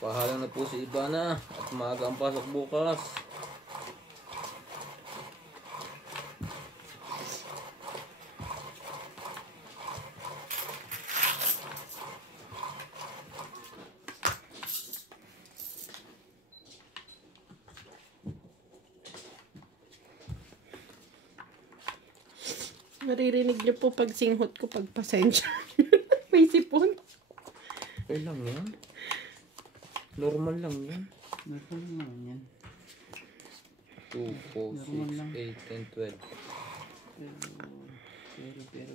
Pahalang na po si Ivana at maaga ang pasok bukas. Maririnig niyo po pag singhot ko, pag pasensya. May sipon. Okay lang yan. Normal lang yan. Normal lang yan. 2, 4, 6, 8, 10, 12. Pero.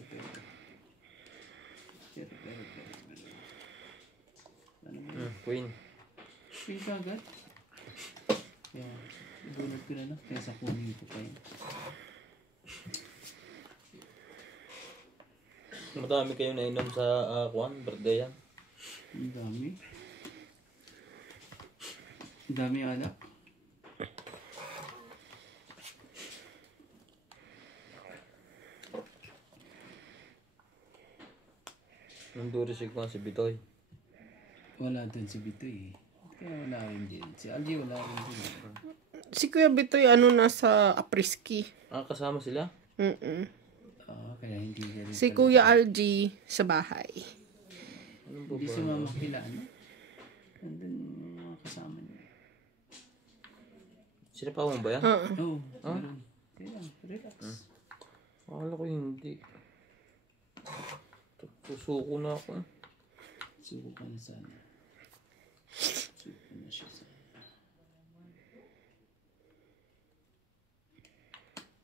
Ano ba? Queen. Queen ka agad? Yeah. Ibunod ko na lang. Kaya sa kunin ko pa yun. Madami kayo nainom sa birthday yan. Ang dami. Ang dami alak. Nanduri si Bitoy. Wala dun si Bitoy eh. Kaya wala rin din. Si Algie wala rin din. Si Kuya Bitoy, nasa Apriski. Kasama sila? Kaya hindi rin. Si Kuya Algie sa bahay. Anong ba Hindi ba? sumama kila ano? Nandun yung mga kasama niya. Sila pa mo ba yan? Oo. Meron. Kaya relax. Akala ko hindi. Susuko na ako. Suko ka na sana. Suko na siya sana.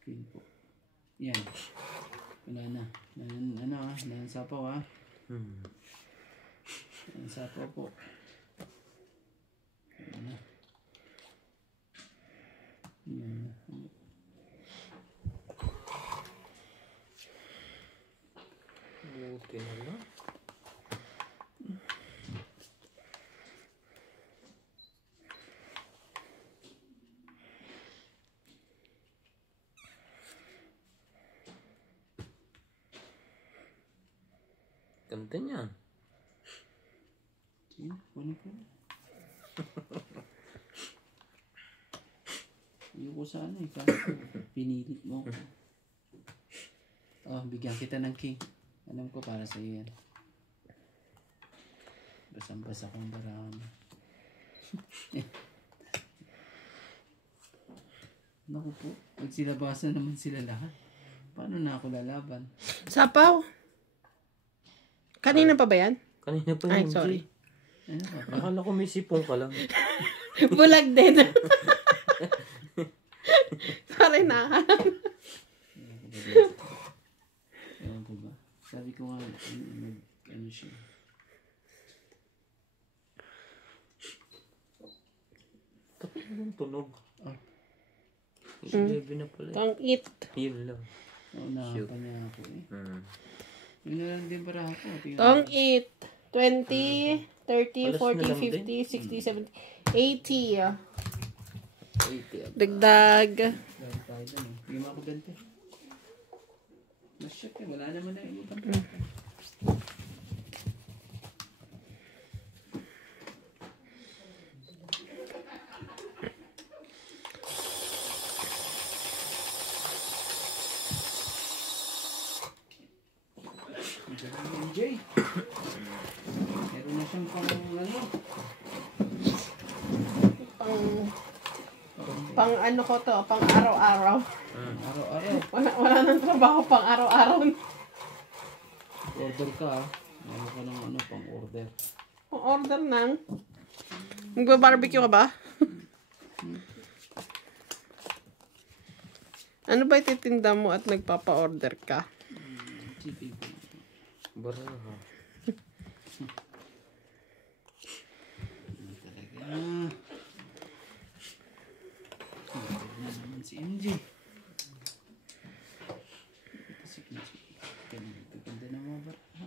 Queen po. Yan. Wala na. Nansapaw ha. Nansapaw po. Wala na. Yan na. Buti na lang. Ganda niyan. Sige, kunin ko. Ayoko sana eh. Pinilit mo ako. Bigyan kita ng king. Alam ko para sa iyo yan. Basang-basa kong barama. Naku po, magsilabasan naman sila lahat. Paano na ako lalaban? Sapaw. Kanina pa ba yan? Kanina pa Ay, yun. sorry. Ano ba? Akala ko may sipong ka lang. Bulag din. Sorry na. Ewan ko ba? Sabi ko nga, ano siya. Tapos yung tunog. 11 11 na pala. Pang eat. Yun lang. Naunahan pa niya ako eh. Yun na lang din para ako. Tong eat. 20, 30, Alas 40, na lang 50, 60, 70, 80. 80. Dagdag. Dahil tayo dun eh. Hindi mo ako gante. Masyat eh. Wala naman na iba pang MJ. Meron na siyang pang ano. Pang ano ko to, pang araw-araw. Araw-araw. Wala nang trabaho pang araw-araw. Order ka ah. Meron ka ng ano pang order. Pang order nang. Magba-barbecue ka ba? Ano ba ititinda mo at nagpapa-order ka? Sige po. Baraha. Ano talaga? Ano naman si MJ? Sige. Ganda na mga baraha.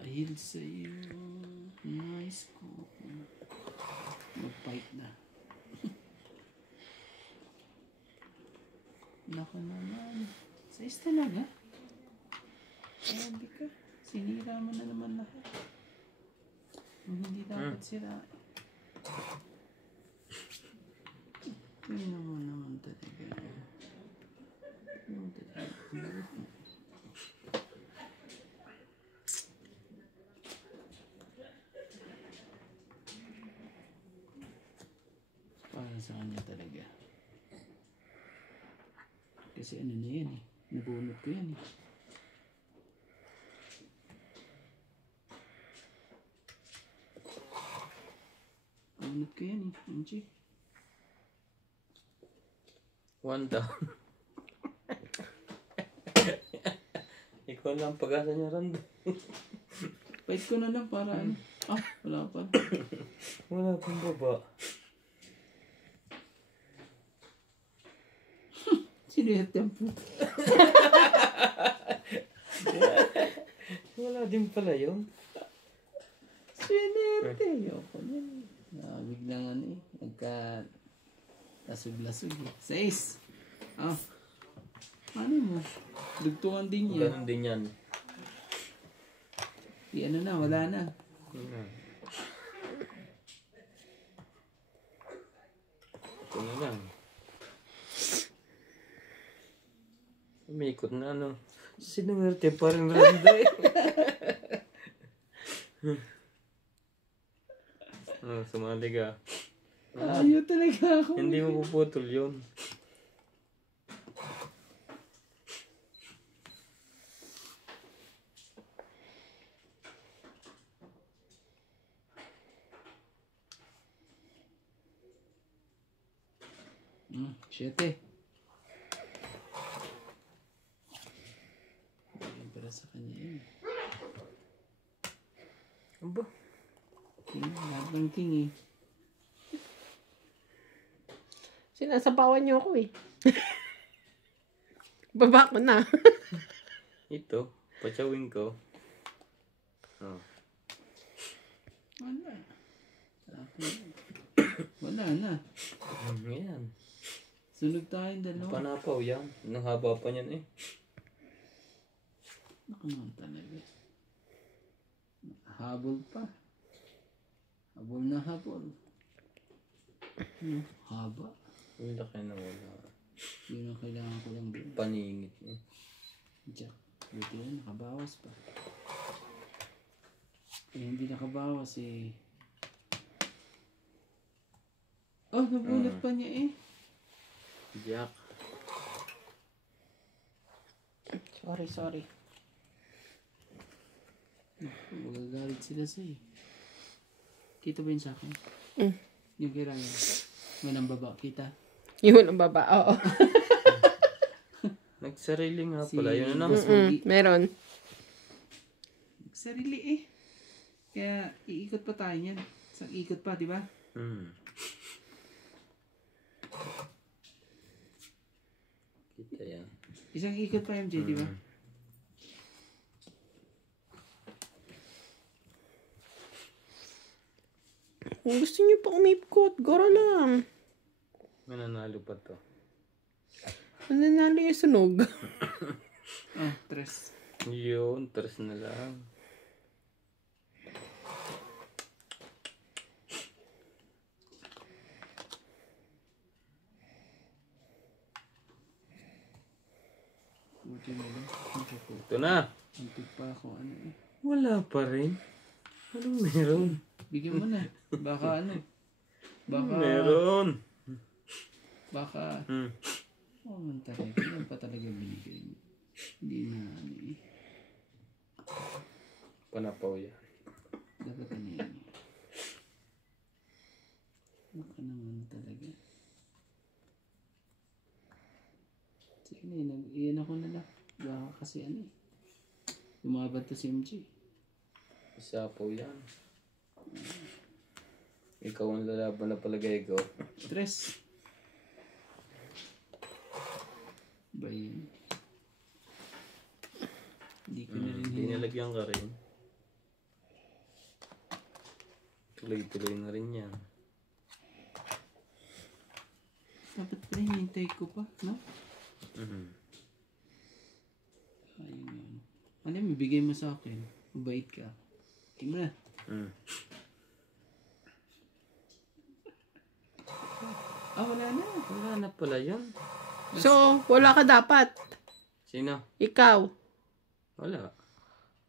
Dahil sa'yo, nais ko mag-fight na. Naku naman. Size talaga. Grabe ka. Sinira mo na naman lahat. Hindi dapat sira. Tingnan mo naman talaga. Para sa kanya talaga. Kasi ano na yan eh. Nabunot ko yan eh. Bunot ko yan eh. Anchi. One down. Ikaw lang pag-asa niya ron. Fight ko na lang para ano. Ah, wala pa. Wala pang baba. Sinuyat yan po. Wala din pala yun. Sinuyat eh. Yoko na eh. Biglang ano eh. Nagka... lasog-lasog eh. 6. Ah. Ano mo? Dugtungan din yan. Ganun din yan. Di ano na, wala na. Ito na lang. Umikot na ano. Sinuwerte pa rin Randa eh. Sumali ka. Ayaw talaga ako. Hindi mo puputol yun. Siyete. Para sa kanya yun. Aba? King, lahat ng king eh. Sinasapawan niyo ako eh. Baba ko na. Ito, patsawin ko. Oh. Wala. Wala na. Ayan. Sunog tayong dalawa. Panapaw yan. Nang haba pa niyan eh. Naku naman talaga. Habol pa. Habol na habol. Haba. Wala kayo na wala. Yun ang kailangan ko lang din. Paningit eh. Jack. Buti yan, nakabawas pa. Eh, hindi nakabawas eh. Oh, nabunot pa niya eh. Jack. Sorry. Magagalit sila sa'yo. Kita ba yun sa akin? Yung kay Ryan. Walang baba, kita? Yun ang baba, oo. Nagsarili nga pala. Yun na. Meron. Sarili eh. Kaya iikot pa tayo niyan. Isang ikot pa, di ba? Kita yan. Isang ikot pa, MJ, di ba? Kung gusto niyo pa umipkot, goro lang. Mananalo pa to. Nanalo yung sunog. Ah, tres. Yun, tres na lang. Buti na lang. Ito na. Antik pa ako, ano eh. Wala pa rin. Anong meron? Bigyan mo na. Baka ano. Baka. Meron. Baka. Oh, man talaga. Yan pa talaga binigay mo. Hindi na ano eh. Panapaw yan. Dapat ano yan eh. Baka naman talaga. Sige na, iyan ako na lang. Baka kasi ano eh. Lumabad to si MJ. Isapaw yan. Ikaw ang lalaban na palagay ko. Tres. Ba yun? Hindi ko na rin Dinalagyan ka rin. Tuloy-tuloy na rin yan. Dapat pa rin hintay ko pa, no? Mhm. Ayun yun. Ano yung bibigay mo sa akin? Mabait ka. Tingnan na. Wala na. Wala na pala yun. So, wala ka dapat. Sino? Ikaw. Wala.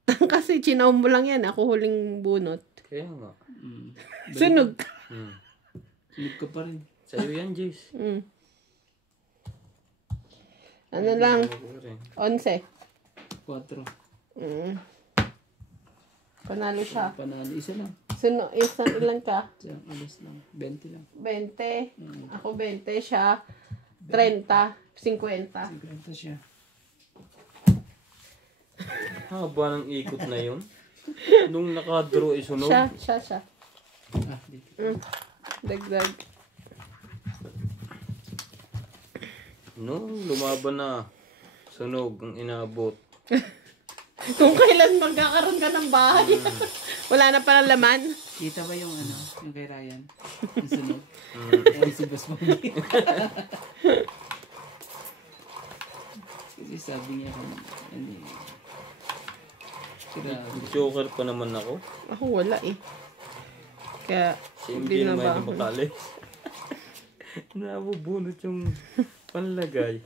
Kasi chinaw mo lang yan. Ako huling bunot. Kaya nga. Sunog. Sunog ka pa rin. Sa'yo yan, Jace. Ano lang? Ako rin. 11. 4. Panalo siya. Panalo. Isa lang. Isang ilan ka? Diyan, alas lang. 20 lang. 20. Ako 20. Siya 30. 50. 50 siya. Haba ng ikot na yun. Nung nakadraw sunog. Siya. Dito. Dagdag. Nung lumaban na. Sunog ang inabot. Kung kailan magkakaroon ka ng bahay. Wala na palang laman. Kita ba yung yung kay Ryan? Yung sunog? Ay, si Boss Mami. Kasi sabi niya Joker pa naman ako. Ako wala eh. Kaya, Si MJ naman yung makali. Nabubunot yung panlagay.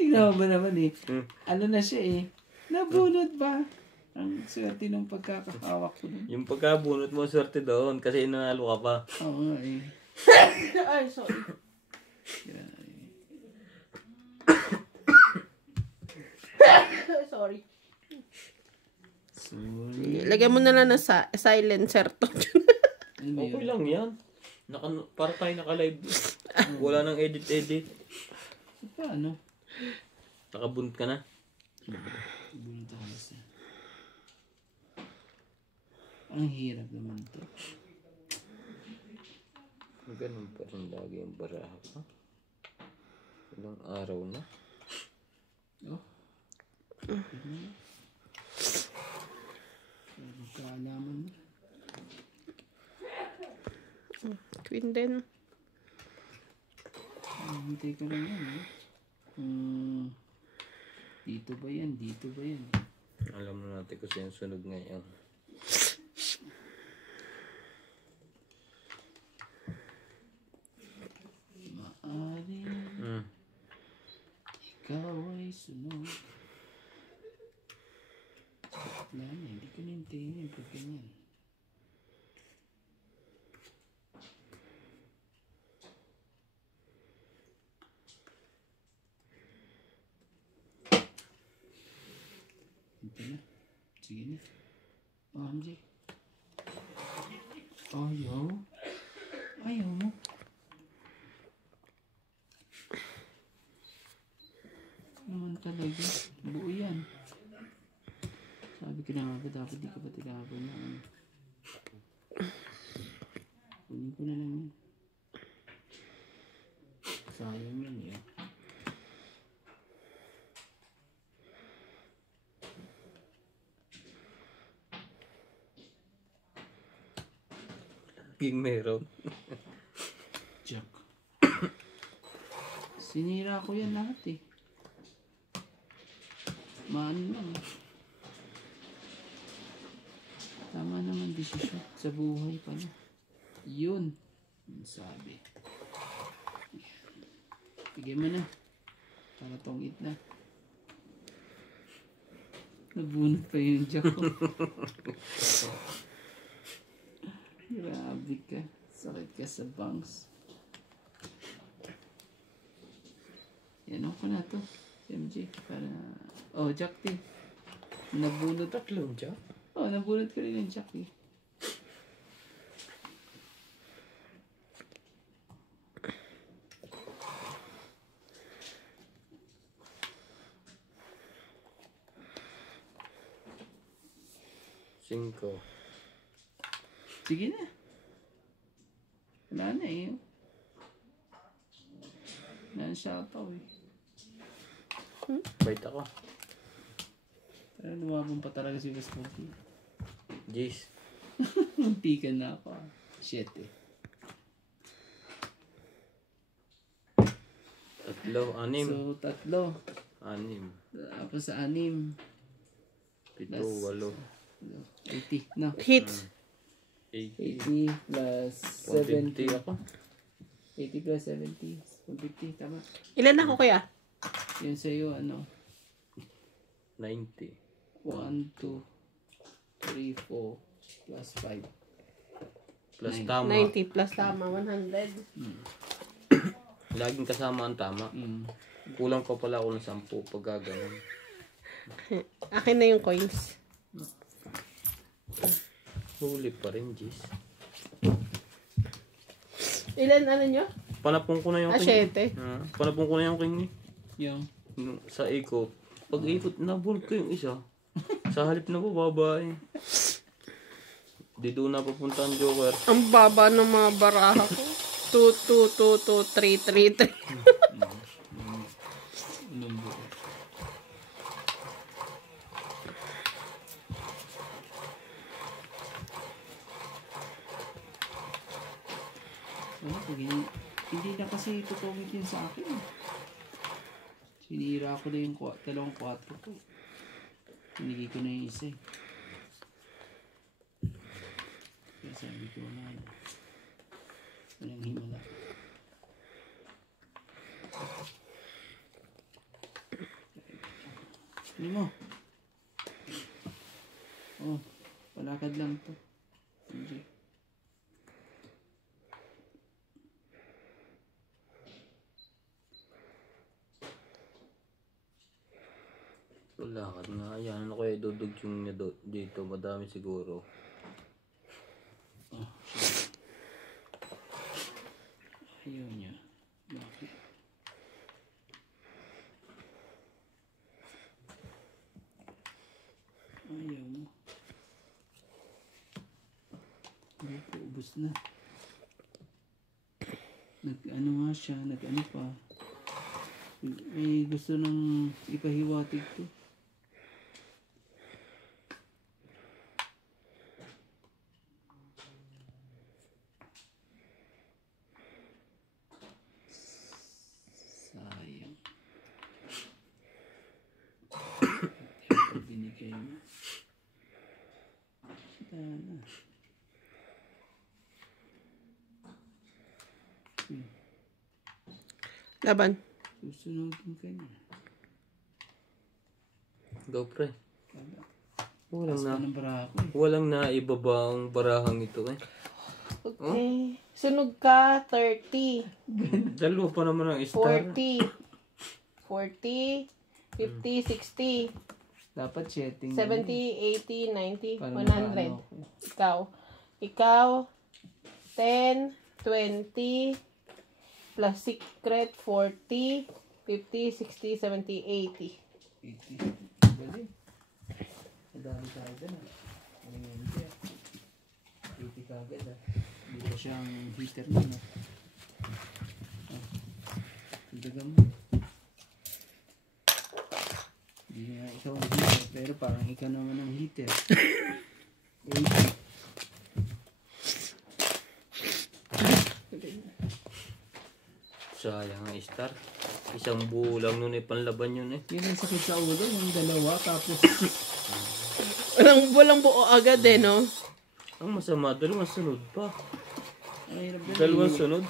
Tingnan mo ba naman eh. Ano na siya eh. Nabunod ba? Ang swerte ng pagkakahawak ko dun. Yung pagkabunot mo, swerte doon. Kasi nanalo ka pa. Oo nga eh. ay, sorry. Sorry. Sorry. Lagyan mo na lang ng silencer to. Okay lang yan. Para tayo naka-live. Wala nang edit-edit. Paano? Nakabunot ka na. Bunod ako kasi. Ang hirap naman to. Ganun pa rin lagi yung baraha pa. Ilang araw na. Oh. Magkaalaman mo. Queen din. Hintay ko lang yan eh. Dito ba yan? Dito ba yan? Alam na natin kung saan sunog ngayon. Maari ikaw ay sunog. Wala na, hindi ko nintayin yung pag ganyan. Ito na. Sige na. MJ. Ayaw. Ayaw mo. Naman talaga. Buo yan. Sabi ko na nga ba dapat di ka pa tinapon na kunin ko na lang yan. Sayang yan yun. Laging meron. Jack. Sinira ko yan lahat eh. Maano lang. Tama naman desisyon sa buhay pala. Yun. Yung sabi. Bigyan mo na. Para tongit na. Nabunot pa yung jack ko. Grabe ka. Sakit ka sa bangs. Yan ako na to. MJ. Para... Oh, jack din. Nabunot. Tatlong jack? Oh, nabunot ko rin yung jack eh. Cinco. Sige na. Wala na eh. Wala na siya ataw eh. Bait ako. Pero lumabang pa talaga si Best Monkey. Jace. Muntikan na ako. Shit eh. Tatlo, anim. So, 3. Anim. Tapos sa 6. 7, 8. 80, no? Hits. 80. 80 plus 150 70. ako. 80 plus 70. 150, tama. Ilan ako kuya? Yun sa'yo, ano? 90. 1, 2, 3, 4, plus 5. Plus 90. tama. 90 plus tama, 100. Laging kasama ang tama. Kulang pa pala ako ng 10 pag gagawin. Akin na yung coins. Huli pa rin, Jis. Ilan ano nyo? Panapong ko na yung 7. Panapong ko na yung king. Yung? Sa ikot. Pag ikot, nabulk ko yung isa. Sa halip na po, babae. Di doon na papunta ang joker. Ang baba ng mga baraha ko. 2, 2, 2, 2, 3, 3, 3. Lumbo. Ano, pag hindi na kasi tutungit yun sa akin. Sinira ko na yung 2 ko. Hinigi ko na yung isa. Kaya sabi ko na walang himala. Hindi mo. Oh, palakad lang to. Hindi. Lakad nga. Yan. Ano kaya dudog yung niya dito? Madami siguro. Ayaw niya. Bakit? Ayaw mo. Ayaw po, ubos na. Nag-ano nga siya, nag-ano pa. May gusto nang ipahiwatig to. Sayang. Binigay mo. Sana. Laban. Susunodin ka niya. Go, pre. Kala. Walang na. Ng barako eh. Walang naibaba ang barahang ito eh. Okay. Sunog ka, 30. Dalawa pa naman ang star. 40. 40. 50, 60. Dapat setting. 70, 80, 90, Para 100. maano. Ikaw, 10, 20, plus secret, 40, 50, 60, 70, 80. 80. Bali. Madami tayo dyan ah. Ano yun siya? 80 kagad ah. Hindi pa siyang heater nun ah. Dagan mo. Hindi nga ikaw ang heater, pero parang ikaw naman ang heater. 80. Sayang ang star. Isang buo lang nun eh. Panlaban yun eh. Yun ang sakit sa ulo, yung dalawa, tapos Walang buo agad eh, no? Ang masama, dalawang sunod pa. ay, Dalawang sunod.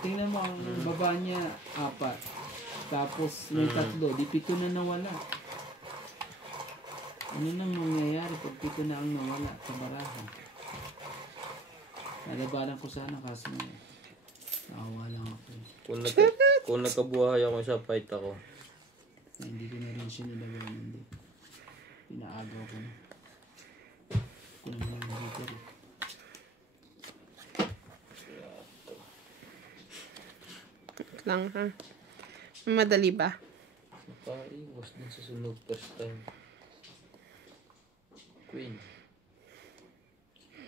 tingnan mo ang baba niya, 4. Tapos may 3, di 7 na nawala. Ano nang mangyayari pag 7 na ang nawala sa barahan? Nalabanan ko sana kaso naawa lang ako. Kung nagkabuhay ako sa fight ako. Na hindi ko na rin siya nilagawan dito. Pinaagaw ko na. Ito naman ang heater eh. Lang ha. Madali ba? Napaiwas din sa sunod first time. Queen.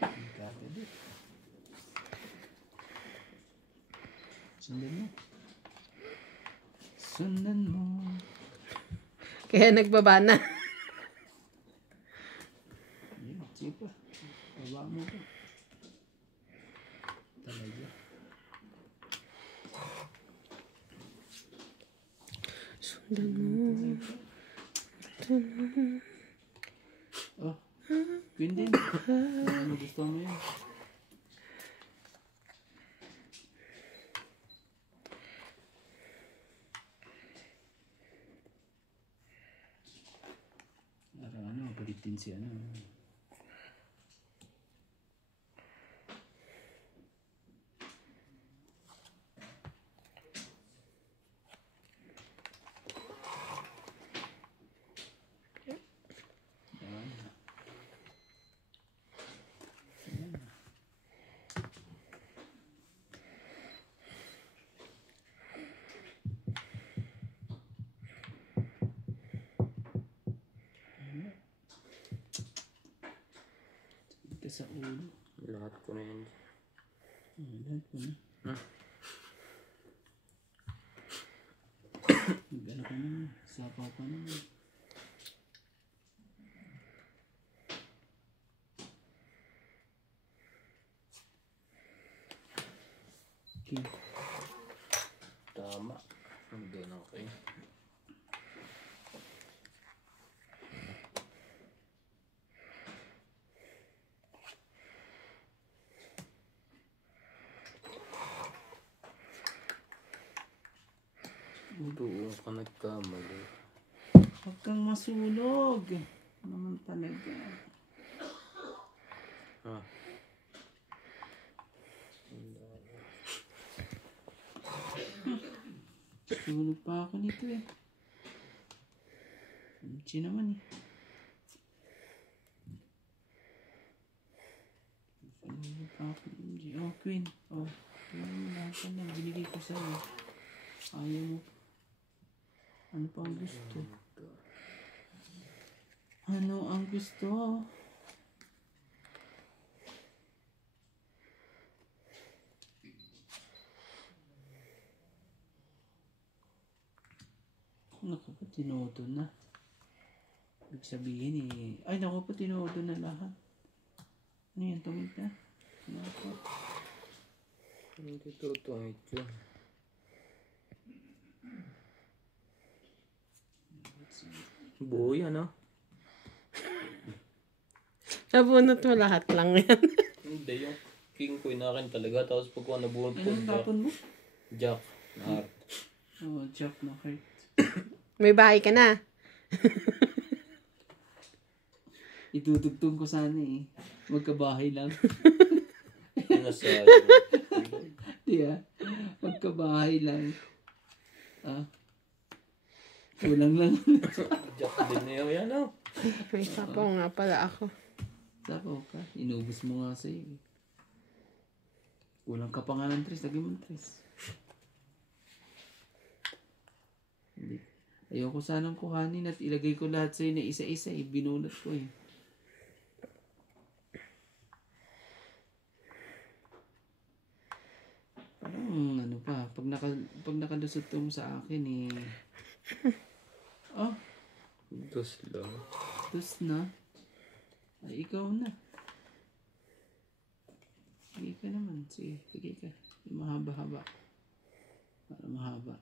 Hindi ka agad eh. Sundan mo. Sundan mo. Kaya nagbaba na. Yan, sige pa. Baba mo pa. Talaga. Sundan mo. Queen din. Ano gusto mo yan? Ano, palitin si ano. Sa ulo. Lahat ko na yan. Lahat ko na. Gano'n ka naman. Sapaw ka naman. Okay. Tama. Doon ako eh. Doon ka nagkamali. Huwag kang masulog. Naman talaga. Ah. Sulog pa ako nito eh. Uchi naman eh. Sulog pa ako. Oh, Queen. Oh, lahat ka na. Binigay ko sa'yo. Ayaw mo. Ano pa ang gusto? Ano ang gusto? Naku po, tinodo na. Ibig sabihin eh. Ay, naku po, tinodo na lahat. Ano yan? Tumig na? Naku. Hindi totoo ito. Buo yan ah. Nabunot mo lahat lang yan. Hindi yung king queen akin talaga. Tapos pag ako nabunod po, Anong tapon mo? jack na heart. Oh, Jack na heart. May bahay ka na. Itutugtong ko sana eh. Magkabahay lang. Nasayang. Di ah. Magkabahay lang. Ah. Kulang lang. Jack din niya yan ah. May sapaw nga pala ako. Sapaw ka. Inubos mo nga sa'yo eh. Kulang ka pa nga ng tres. Lagyan mo ng tres. Hindi. Ayoko sanang kuhanin at ilagay ko lahat sa'yo na isa-isa eh. Binunot ko eh. Parang ano pa. Pag nakalusot mo sa akin eh. Oh. Dos lang. Tapos na. Ay, ikaw na. Sige ka naman. Sige ka. Yung mahaba-haba. Para mahaba.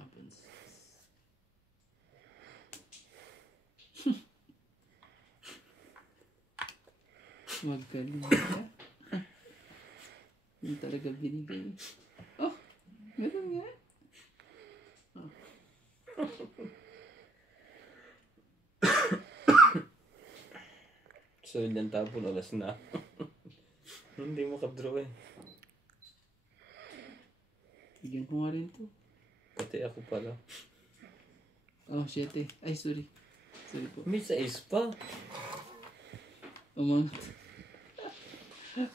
Happens. Magaling ka. Yung talaga binigay. Oh! Meron nga. Oh. So yung tapon alas na. Hindi mo ka-draw eh. Bigyan ko nga rin to. Pati ako pala. Oh, 7. Ay, sorry. Sorry po. May sa ace pa. Umangat.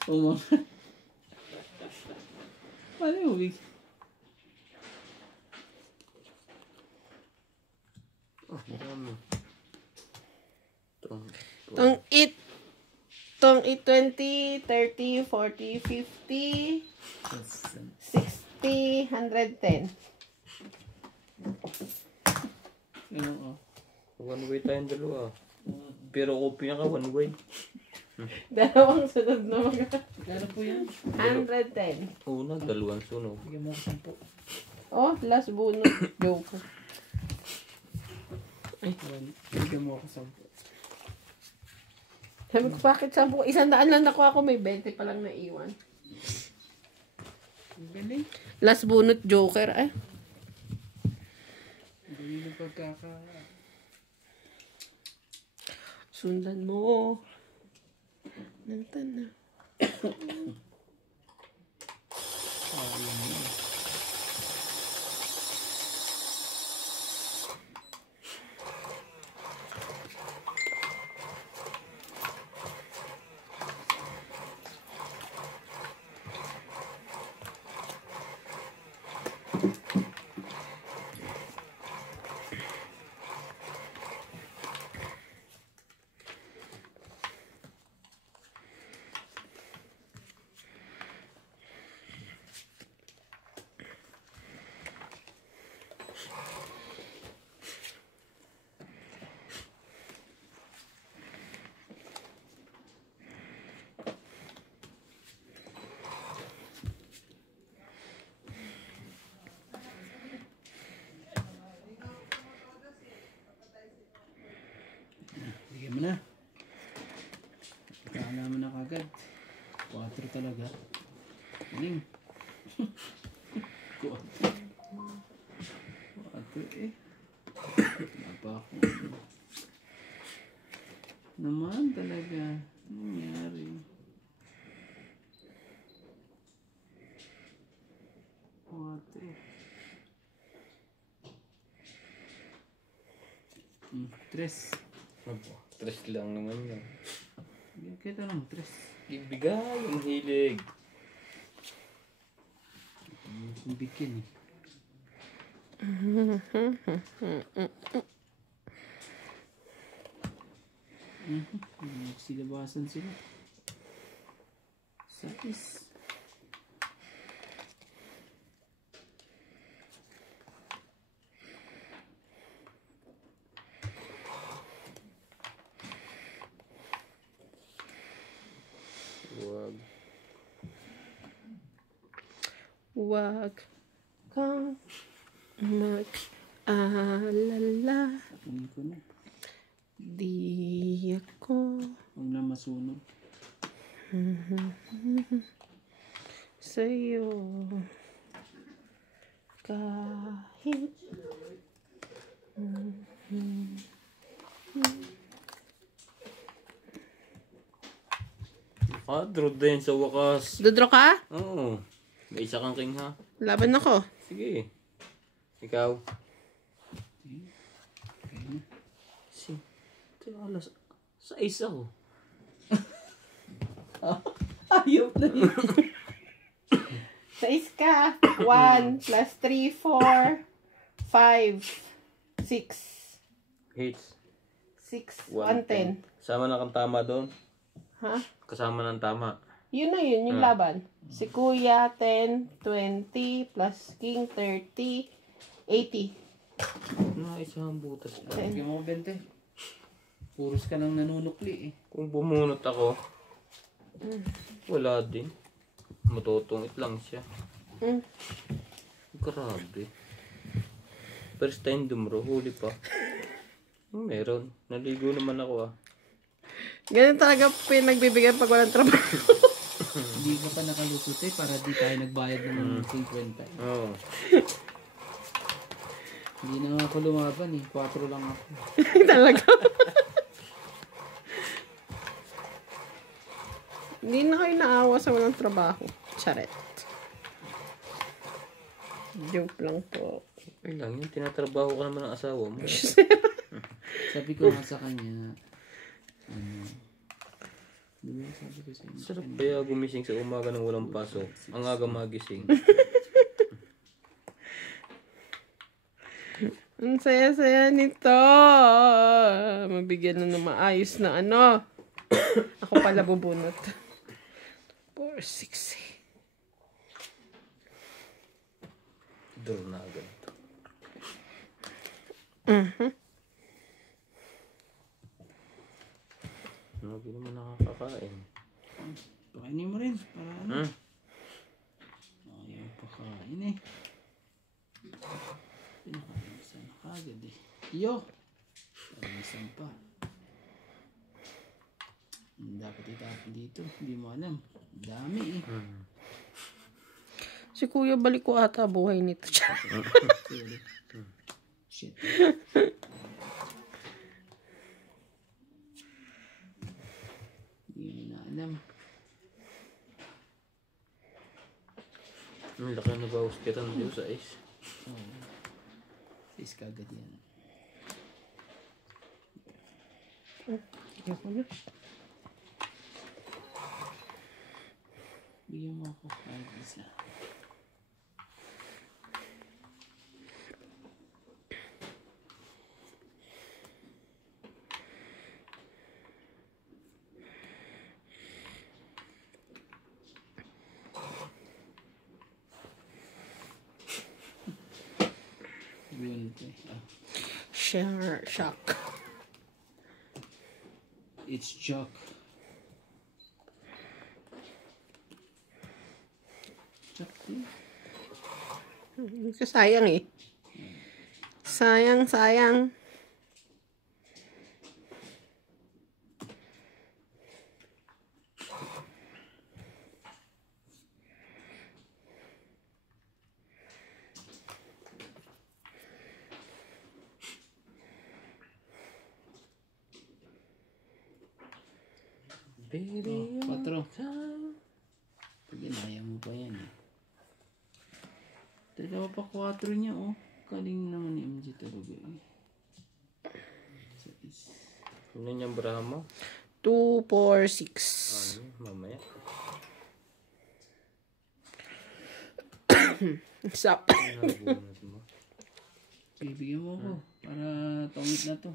Umangat. Paano yung wig? Oh, marami. Tong 20, 30, 40, 50, 60, 110. Ano, oh. One way tayong dalawa. Pero kopya ka one way. Dalawang sunod na mga. Kano po yan? 110. Una, dalawang sunog. Bigyan mo ako 10. Oh, last bonus. Joke. Ay, bigyan mo ako 10. Sabi ko, bakit 10? 100 lang nakuha ko, may 20 pa lang naiwan. Ang galing. Last bunot joker, eh. Ang galing ng pagkaka... Sundan mo. Nantan na. Ayan mo. Bigyan mo na. Kala mo na kagad. 4 talaga. Galing. 4 eh. Wala ako. Naman talaga. Ano nangyari? 3. Abo, 3 lang naman yun. Kita lang, 3. Ibigay ang hilig. Bigyan eh. Silabasan sila. 6. Wag. Wag kang mag-alala. Kunin ko na. Di ako Huwag na masunog. sa'yo kahit Draw din sa wakas. Dodro ka? Oo. May isa kang king ha. Laban ako. Sige. Ikaw. Si. Alas. Sa isa ko. Ayaw na yun. 6 ka. 1 plus 3, 4, 5, 6. Hits. 6, 110. Kasama na kang tama doon. Ha? Kasama ng tama. Yun na yun, yung laban. Si Kuya, 10, 20, plus King, 30, 80. Isang butas lang. Bigyan mo 20. Puros ka nang nanunukli eh. Kung bumunot ako, wala din. Matutungit lang siya. Grabe. First time dumro, huli pa. Meron. Naligo naman ako ah. Ganun talaga pinagbibigyan pag walang trabaho. Hindi ka pa nakalusot eh para di tayo nagbayad ng 50. Oo. Hindi na ako lumaban eh. 4 lang ako. Talaga. Hindi na kayo naawa sa walang trabaho. Charet. Joke lang po. Okay lang yun. Tinatrabaho ka naman ng asawa mo. Sabi ko nga sa kanya, di ba sabi ko sa inyo? Sarap kaya gumising sa umaga ng walang pasok. Ang aga magising. Ang saya-saya nito. Mabigyan na ng maayos na ano. Ako pala bubunot. 460. Draw na agad. Hindi naman nakakakain. Pakainin mo rin. Para ano? Ayaw pakain eh. Pinakalimutan na kagad eh. Iyo! Palimutan pa. Dapat itapon dito. Hindi mo alam. Dami eh. Si Kuya balik ko ata buhay nito. Sorry. Shit. Hindi mo na alam. Ang laki na ba hospital dito sa ice? Oo. Is kagad yan. Ayoko na. Bigyan mo ako kahit isa. Yun ito eh. Ah. Shock. It's chalk. Chalk din. Sayang eh. Sayang. Baby, 4. Pag inaya mo pa yan eh. Dalawa pa 4 niya oh. Kaling naman ni MJ talaga eh. ano niyang braha mo? 2, 4, 6. Ano, mamaya. Stop. Nabunod mo. Bibigyan mo ako para tongit na to.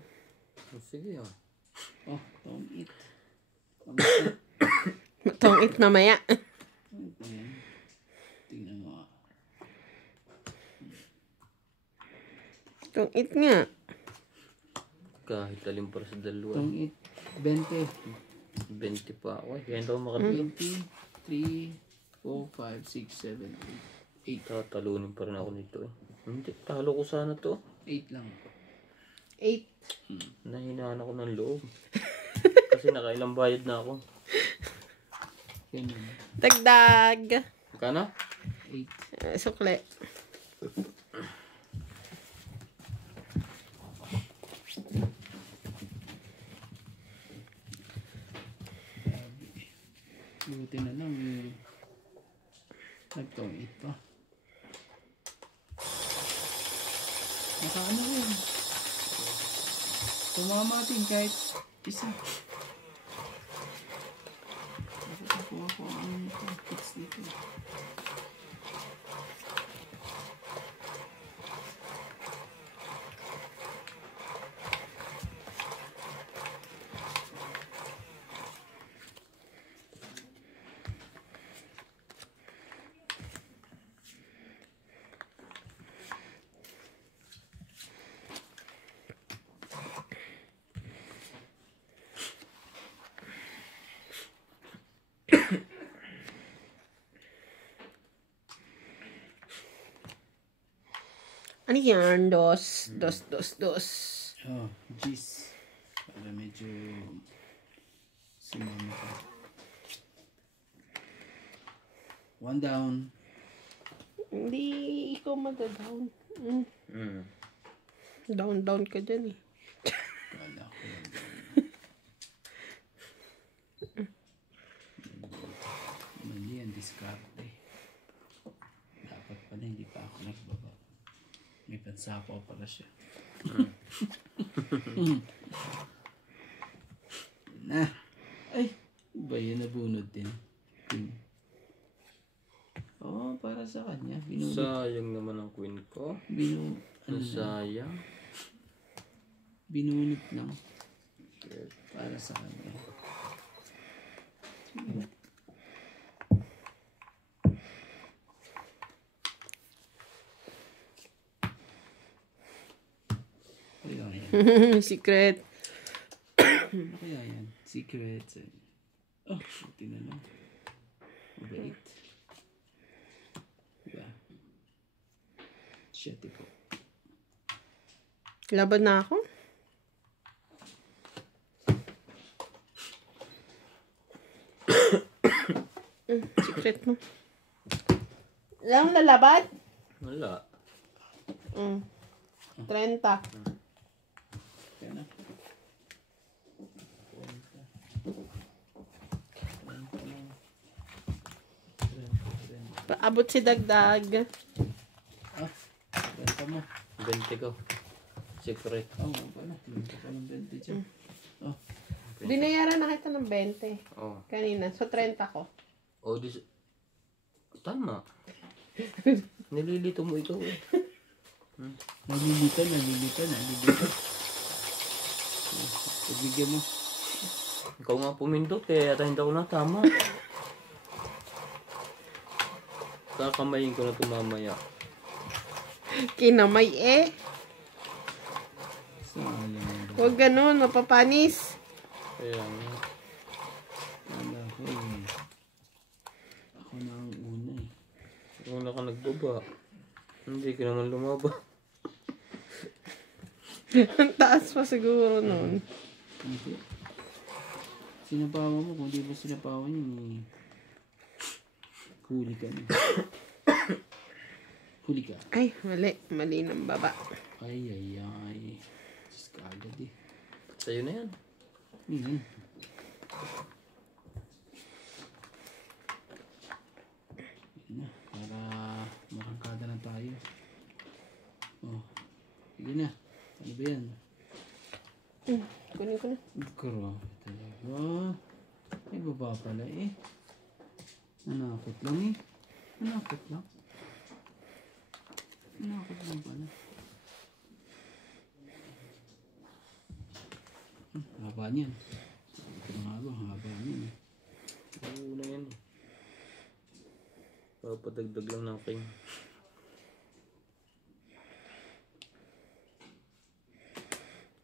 Sige ah. Oh, tongit. Tongit mamaya. Ayan. Tingnan mo ah. Tongit nga. Kahit alin para sa dalawa. Tongit. 20. 20 pa ako eh. Kaya hindi ako makatulog. 20, 3, 4, 5, 6, 7, 8. Tatalunin pa rin ako nito eh. Hindi, talo ko sana to. 8 lang. 8. Nahinaan ako ng loob. Kasi nakailang bayad na ako. Ganun. Dagdag. Magkano? 8. Sukle. Buti na lang yung nagtongit pa. Nakaano rin. Tumama din kahit isa. Nakuha ko ang kits dito. Ano yan? Dos. Oh, jeez. Para medyo sumama ka. 1 down. Hindi ikaw magadown. Mm. Down ka dyan eh. Wala ko yan. Mali ang diskarte. Dapat pala hindi pa ako nagbaba. May pansapaw pala siya. Na. Ay, ba yun nabunod din? Oo, para sa kanya. Binunod. Sayang naman ang queen ko. Sayang. Binunot lang. Para sa kanya. Kaya yan. Secret. Kaya yan. Secret. Oh, buti na lang. Mabait. Diba? Shit po. Laban na ako. Secret mo. Lang lalabad? Wala. 30. Kaya na. Paabot si Dagdag. Benta mo. 20 ko. Secret. Oo, pala. Benta ka ng 20 dyan. Oh. Binayaran na kita ng 20. Oh. Kanina. So, 30 ko. Oh, tama. Nililito mo ito eh. Nalilitan. Ibigyan mo. Ikaw nga pumindot eh. At hindi ako na tama. Kakamayin ko na ito mamaya. Kinamay eh. Sayang. Huwag ganun. Mapapanis. Kaya nga. Kala ko eh. Ako na ang una eh. Kung ka nagbaba. Hindi ka naman lumaba. Ang taas pa siguro nun. Hindi. Sinapawa mo. Kung di ba sinapawa niyo eh. Huli ka na. Huli ka. Ay, mali. Mali ng baba. Ay. Diyos ka agad eh. Sa'yo na yan. Yan. Yan na. Para makangkada na tayo. Oh. Sige na. Ano ba yan? Kunin ko na. Grabe talaga. May baba pala eh. Nanakot lang eh. Nanakot lang pala. Haba niyan. Haba niyan eh. Oo na yan eh. Papadagdag lang ng king.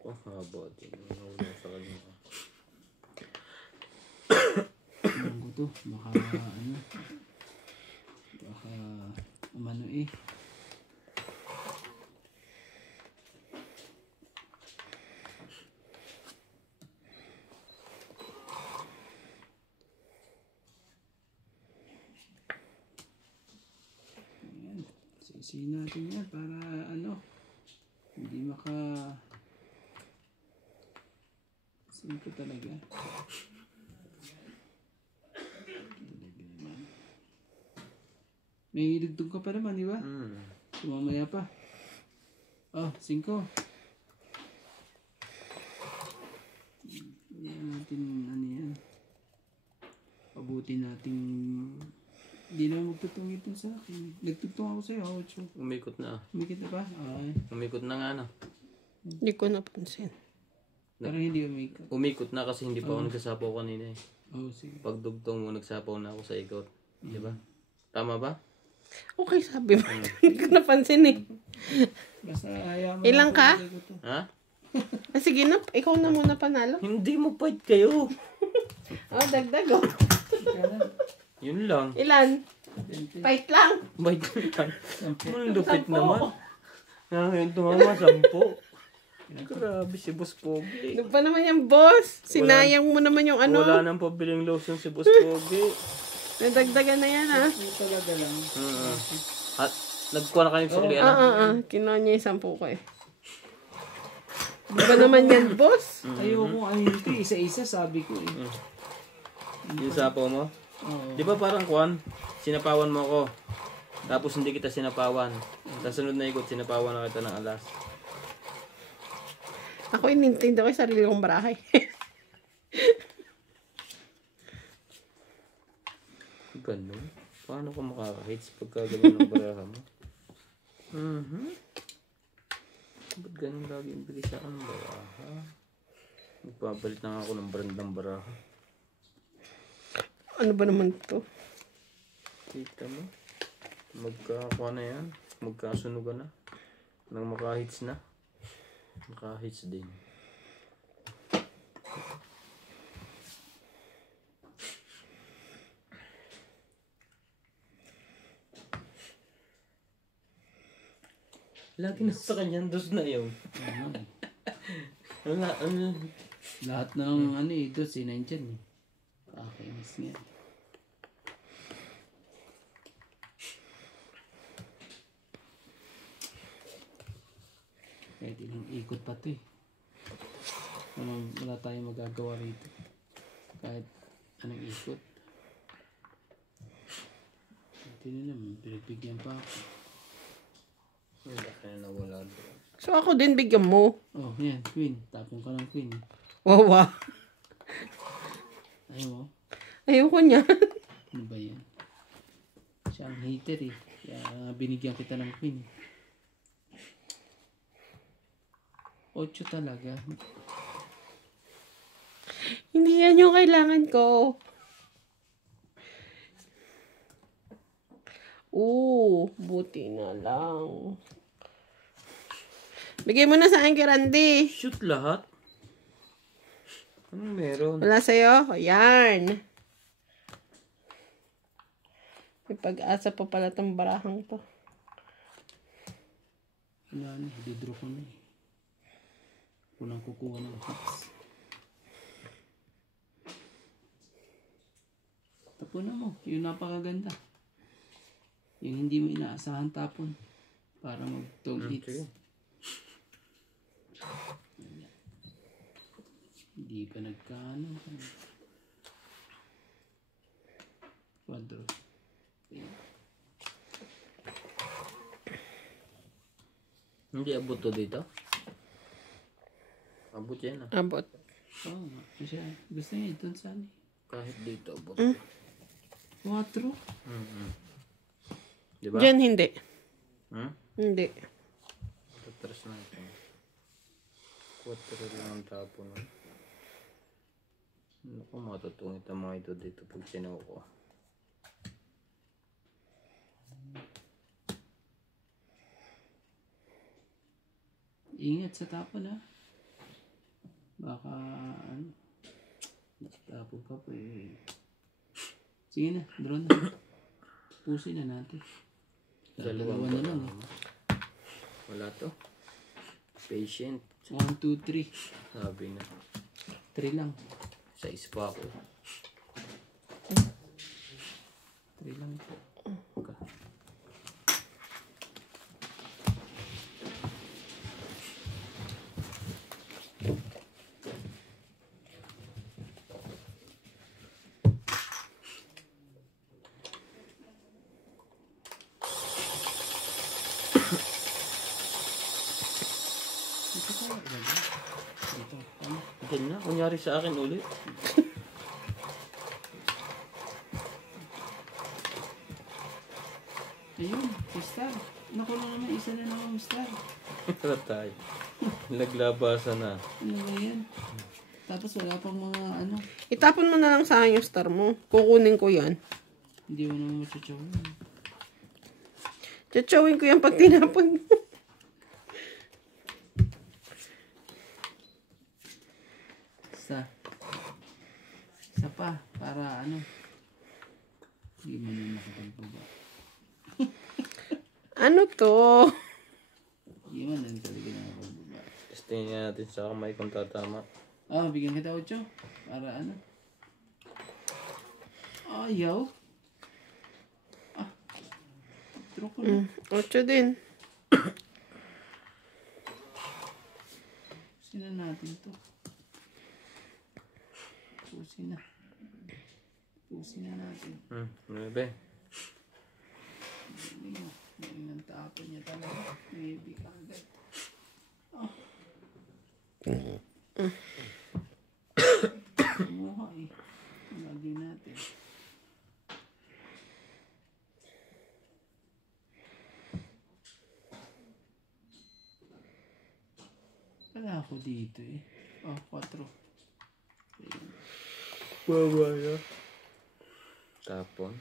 Oh, haba din. Wala sa kanya. Tingnan ko to. Baka umano eh. Ayan. Sisihin natin yan para hindi simple talaga. May dugtong ka pa naman, di ba? Mamaya pa. Oh, 5. Hindi natin, yan. Pabuti nating, hindi na magtutong ito sa akin. Nagtutong ako sa'yo, 8. Umikot na. Umikit na ba? Ay. Umikot na nga na. Hindi ko napansin. Parang hindi umikit. Umikot na kasi hindi pa ako nagsasapaw kanina eh. Oh, sige. Pagdugtong mo, nagsapaw na ako sa ikot. Di ba? Tama ba? Okay, sabi mo. Hindi ko napansin eh. Basta ayaw mo. Ilang ka? Ha? Ah, sige na. Ikaw na muna panalo. Hindi mo fight kayo. Oh, dagdag oh. Yun lang. Ilan? Fight lang. Fight lang. Ang lupit naman. Ngayon tumama, 10. Grabe si Boss Pogi. Ano pa naman yung boss? Sinayang mo naman yung ano. Wala nang pabiling lotion si Boss Pogi. Nadagdagan na yan ah. Talaga lang. At nagkuha na kayo sa kliyan. Kinuha niya yung 10 ko eh. Di ba naman yan, boss? Ayoko ito. Isa-isa sabi ko eh. Yung sapaw mo? Oo. Di ba parang kuwan? Sinapawan mo ako. Tapos hindi kita sinapawan. Sa sunod na ikot, sinapawan na kita ng alas. Ako inintindi ko yung sarili kong barahay. Ganun? Paano ka makaka-hits pagka gano'n ng baraha mo? Ba't ganun lagi yung bigay sa akin ng baraha? Magpapalit na nga ako ng brand ng baraha. Ano ba naman to? Kita mo? Magkakuha na yan. Magkasunugan na. Nang makahits na. Makahits din. Lagi na sa kanyang dos na yun. Lahat ng ito, sinandyan eh. Kakainis nga. Kahit ilang ikot pa to eh. Wala tayong magagawa rito. Kahit anong ikot. Ito na naman, pinagbigyan pa ako. Wala ka na nawala doon. So ako din bigyan mo. Oh, yan, queen. Tapong ka ng queen. Wawa. Ayaw mo? Ayoko niya. Ano ba yan? Siya ang hater eh. Kaya binigyan kita ng queen. 8 talaga. Hindi yan yung kailangan ko. Buti na lang. Bigay mo na sa akin kay Randy. Shoot lahat? Anong meron? Wala sa'yo? Ayan. May pag-asa pa pala tong barahang to. Wala na, didraw ko na eh. Unang kukuha ng hits. Tapunan mo, yung napakaganda. Yung hindi mo inaasahan tapon. Para mag-tog hits. Hindi pa nagkano. Quadro. Hindi abot to dito? Abot yan ah. Abot. Oo nga. Siya, gusto niya ito saan eh. Kahit dito abot. 4. Diba? Diyan hindi. Hindi. Hindi. Tatras natin. 4 lang ang tapo na. Ano ko matutungit ang mga ito dito pag sinuko ko. Ingat sa tapon ha. Baka ano. Tapon ka po eh. Sige na, draw na. Pusin na natin. Dalawa na lang eh. Wala to. Patient. 1, 2, 3. Sabi na. 3 lang. Sa ispa ko. 3 lang po. Diyan na. Kunyari sa akin ulit. Ayun, star. Nakulang naman, isa na naman star. Tayo. Naglabasan na. Ano ba yan? Tapos wala pang mga ano. Itapon mo na lang sa akin yung star mo. Kukunin ko yan. Hindi mo naman matsatsawan. Tsatsawin ko yan pag tinapon mo. Isa pa, para ano. Hindi mo na makapagbaba. Ano to? Hindi mo na talaga makapagbaba. Testingin nga natin sa kamay kung tatama. Bigyan kita 8. Para ano. Ayaw. Draw ko na. 8 din. Pusin na natin to. Pusin na. Pusin na natin. 9. Hindi mo. Ngayon ang tapon niya talaga. Maybe kagad. Kumuha eh. Lagi natin. Wala ako dito eh. 4. Babaya. Tapon.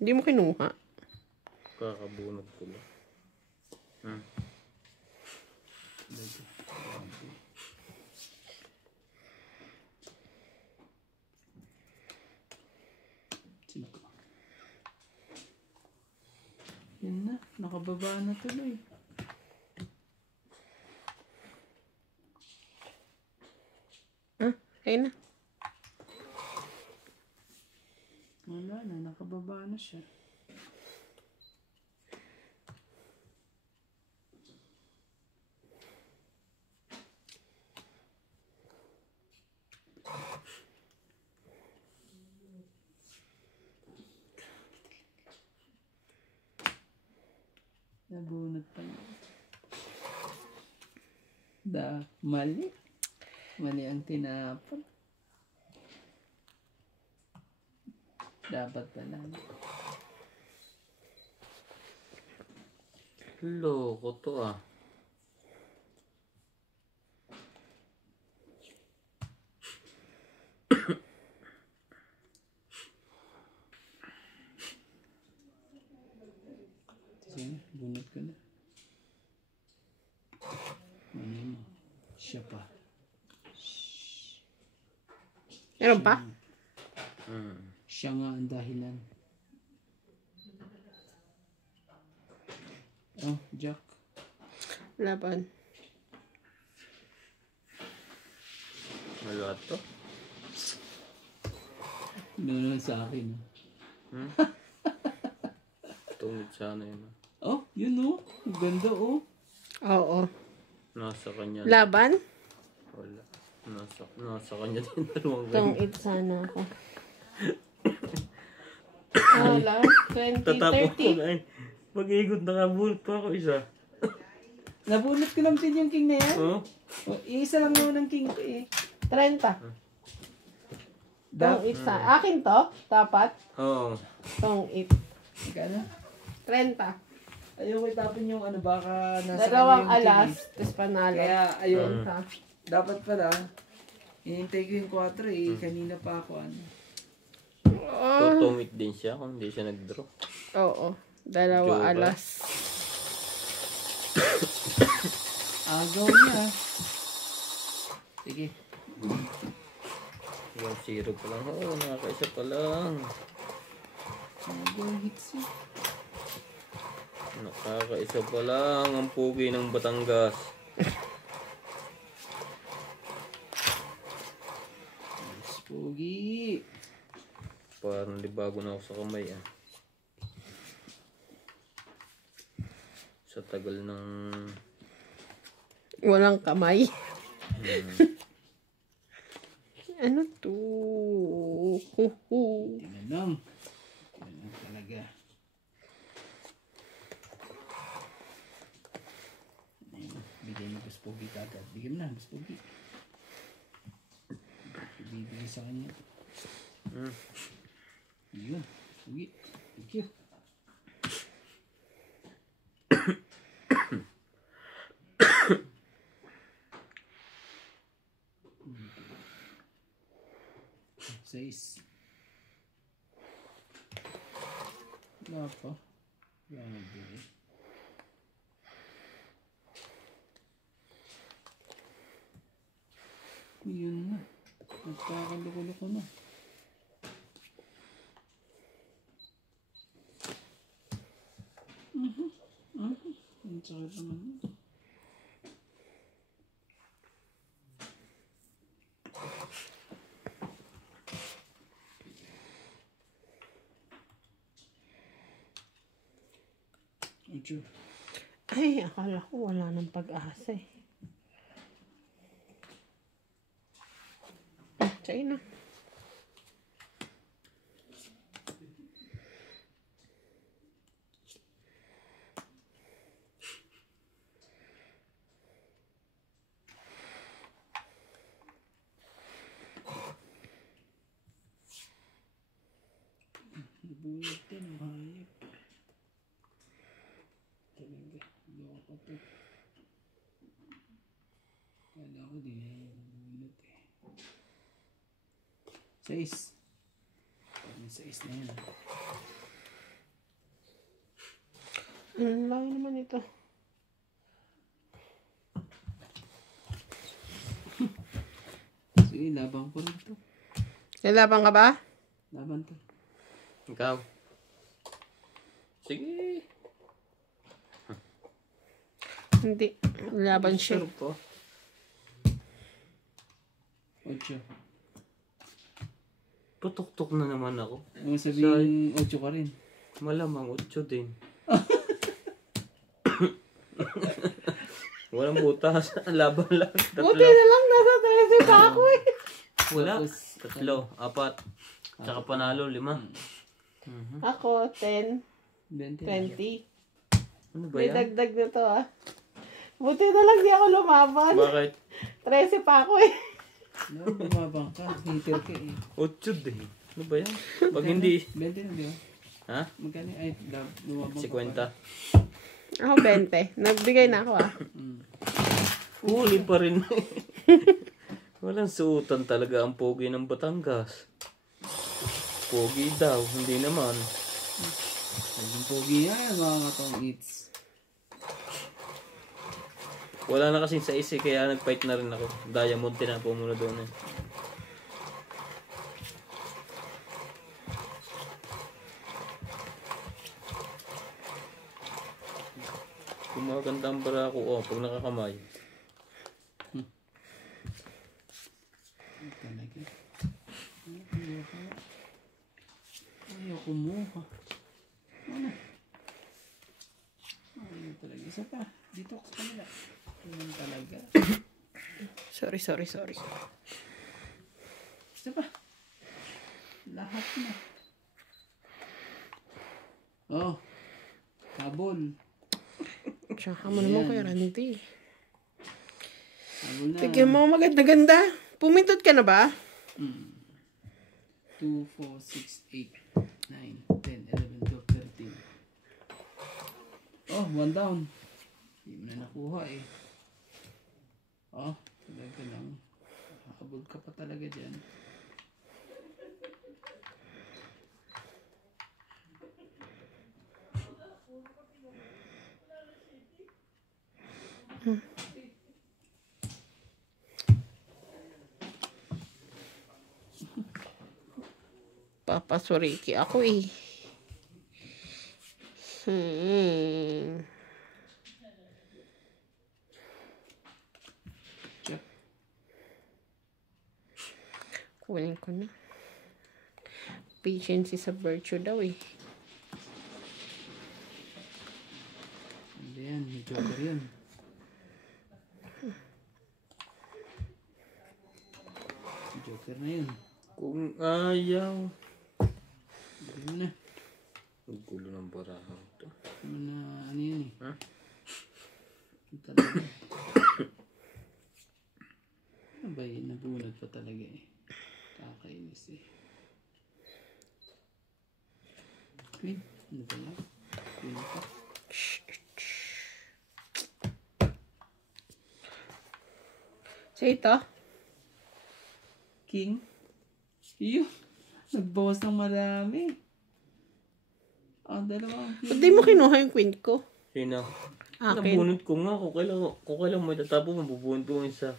Hindi mo kinuha. Kakabunot ko lang. Yun na, nakababa na tuloy. Ayun na. Wala na, nakababa na siya. Nabunot pa niya. Mali. Mali ang tinapon. Dapat pala. Loko to ah. Sige, bunot ka na. Ano mo? Siya pa. Meron pa? Siya nga ang dahilan. Oh, Jack. Laban. Wala to. Doon sa akin. Tungit sana yun. Oh, yun oh. Ang ganda oh. Oo. Nasa kanya. Laban? Wala. Nasa kanya din dalawang Tong ganyan. it sana ako. Wala. 20, Tatapos ko 30. na eh. Pag-iikot nakabulot pa ako isa. Nabunot ko lang din yung king na yan. Oh? Oh, isa lang naman ang king ko eh. 30. Tong it sana. Akin to? Dapat? Oo. Tong it. Magkano? 30. Ayoko itapon yung ano baka nasa Dalawang kanya yung king alas. eh. Tapos panalo. Kaya ayun. Ha? Dapat pala. Hinintay ko yung 4 eh. Kanina pa ako ano. Tutumit din siya kung hindi siya nag-draw. Oo. Dalawa Joba. alas. Agaw niya. Sige. 1-0 pa lang. Oo, nakakaisa pa lang. Agaw hits eh. Nakakaisa pa lang ang pugi ng Batangas. Mas pogi. Parang libago na ako sa kamay ah. Sa tagal ng... Walang kamay. Ano to? Tingnan lang. Tingnan lang talaga. Ayun, bigay mo mas pogi kagad. Bigyan mo na, mas pogi. Ibibigay sa kanya. Ayun, mas pogi. Thank you. Sais. Wala pa. Wala nagbili. Yun na. Nagkakaluko-luko na. Ang sakit naman yun. Ocho. Ay, akala ko wala nang pag-asa eh. Sa'yo na. Nabunod din ang hayop. Talaga, hindi ako patog. Kala ko di na nabunod eh. 6. May 6 na yan. Ang laki naman ito. Sige, laban ko rin to. Lalaban ka ba? Laban to. Ikaw. Sige. Hindi. Laban siya. Sure po. 8. Putok-tok na naman ako. Huwag sabihin 8 ka rin. Malamang 8 din. Walang butas. Laban lang. Buti na lang nasa 13 pa ako eh. Wala. Tapos, 3, 4. Tsaka panalo, 5. Ako, 10, 20. 20. Ano ba May yan? dagdag na to ah. Buti na lang di ako lumaban. Bakit? 13 pa ako eh. No, bumabang ka. Hater ka eh. 8 din. Ano ba yan? Pag hindi... 20 na di ba? Ha? Magkano? Ay, bumabang ka. 50. Ako 20. Nagbigay na ako ah. Huli pa rin. Walang suotan talaga ang pogi ng Batangas. Pogi daw, hindi naman. Naging pogi yan, mga katong eats. Wala na kasing sa isi, kaya nag-fight na rin ako. Diamond tinapo muna doon eh. Kumaganda ang bara ko, pag nakakamay. Talaga. Ayaw kumuha. Ano? Ayaw talaga. Isa pa. Dito ako sa kanila. Ano talaga. Sorry. Isa pa. Lahat na. Oh. Kabol. Tsaka mo naman Kuya Randy. Kabol na. Tignan mo, maganda-ganda. Pumindot ka na ba? 2, 4, 6, 8, 9, 10, 11, 12, 13. Oh, 1 down. Hindi mo na nakuha eh. Oh, talaga lang. Habol ka pa talaga dyan. Papasuriki ako eh. Check. Kunin ko na. Patience is a virtue daw eh. Hindi yan, may joker yan. Joker na yun. Kung ayaw. Hindi mo na. Ang gulo ng barahan to. Hindi mo na, ano yun eh. Ha? Ang talaga. Ano ba yun? Nabunod pa talaga eh. Kakainis eh. Queen? Ano ba yan? Queen pa? So ito, King? Iyo. Nagbawas ng marami. Ah, dalawang king. ba't di mo kinuha yung queen ko? Sino? Akin. Nabunot ko nga. Kung kailan may tatapo, mabubunot ko isa.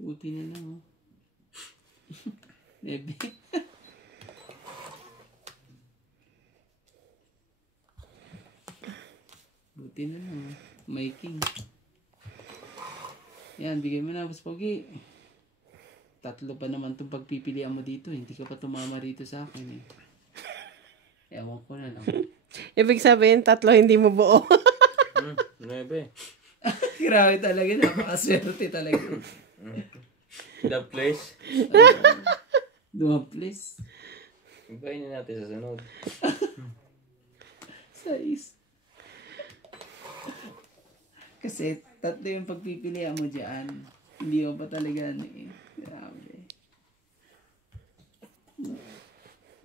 Buti na lang oh. Ebe. Buti na lang oh. May king. Yan, bigay mo na, Boss Pogi. 3 pa naman itong pagpipilian mo dito. Hindi ka pa tumama rito sa akin eh. Ewan ko na lang. Ibig sabihin, 3 hindi mo buo. 9. Grabe talaga. Napakaswerte talaga. The place. Please. Ibayin na natin sa sunod. 6. Kasi 3 yung pagpipilian mo dyan. Hindi mo pa talaga ano eh. Grabe.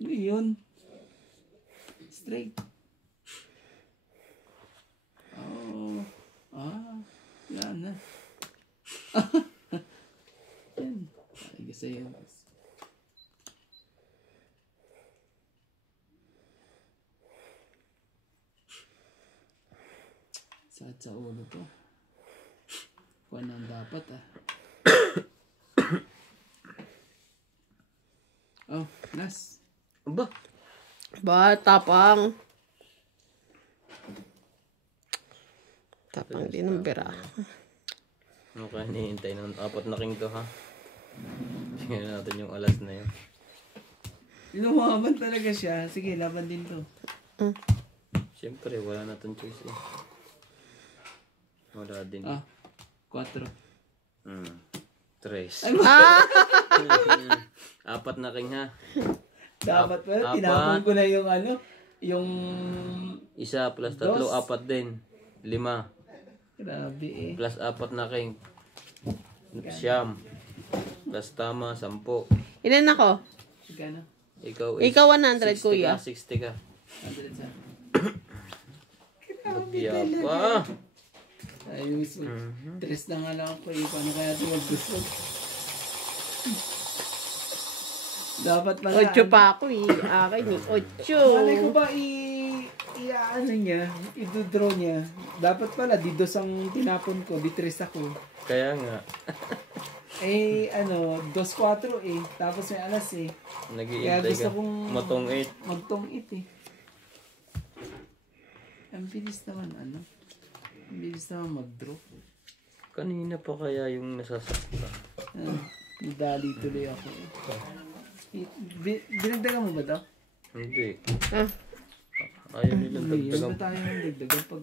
Ano yun? Straight. Oh. Yan na. Yan. Talaga sa'yo. Sakit sa ulo to. Kung anong dapat ah. Oh, last. Aba, Ba, tapang. Pang dinumbera. Okay, hinihintay ng 4 na king to ha. Tingnan natin yung alas na yun. Lumaban talaga siya. Sige, laban din to. Siyempre, wala na tong choice eh. Wala din. 4. 3. 4 na king ha. Dapat pala, tinapon ko na yung ano, yung... 1 plus 3, 4 din. 5. Grabe eh. Plus 4 na king. Siyam. Plus tama, 10. Ilan ako? Sigana. Ikaw 100, 60 kuya. ka, 60 ka. 100 sa. Magbiya pa. Ayos. Tres na nga lang ako eh. Paano kaya ito magbusog? Dapat pala. 8 pa ako eh. Akin eh. 8. Malay ko ba ano niya, i-draw niya. Dapat pala, di 2 ang tinapon ko, di 3 ako. Kaya nga. Eh, 2-4 eh. Tapos may alas eh. Kaya Nag-iintay gusto ka. kong Matong 8. magtong it eh. Ang bilis naman, Ang bilis naman mag-draw. Kanina pa kaya yung nasasaktan. Nadali tuloy ako eh. Dinagdagan mo ba ito? Hindi. Ah. Ayaw nilang Hindi, dagdagan ba tayo yung dagdagan pag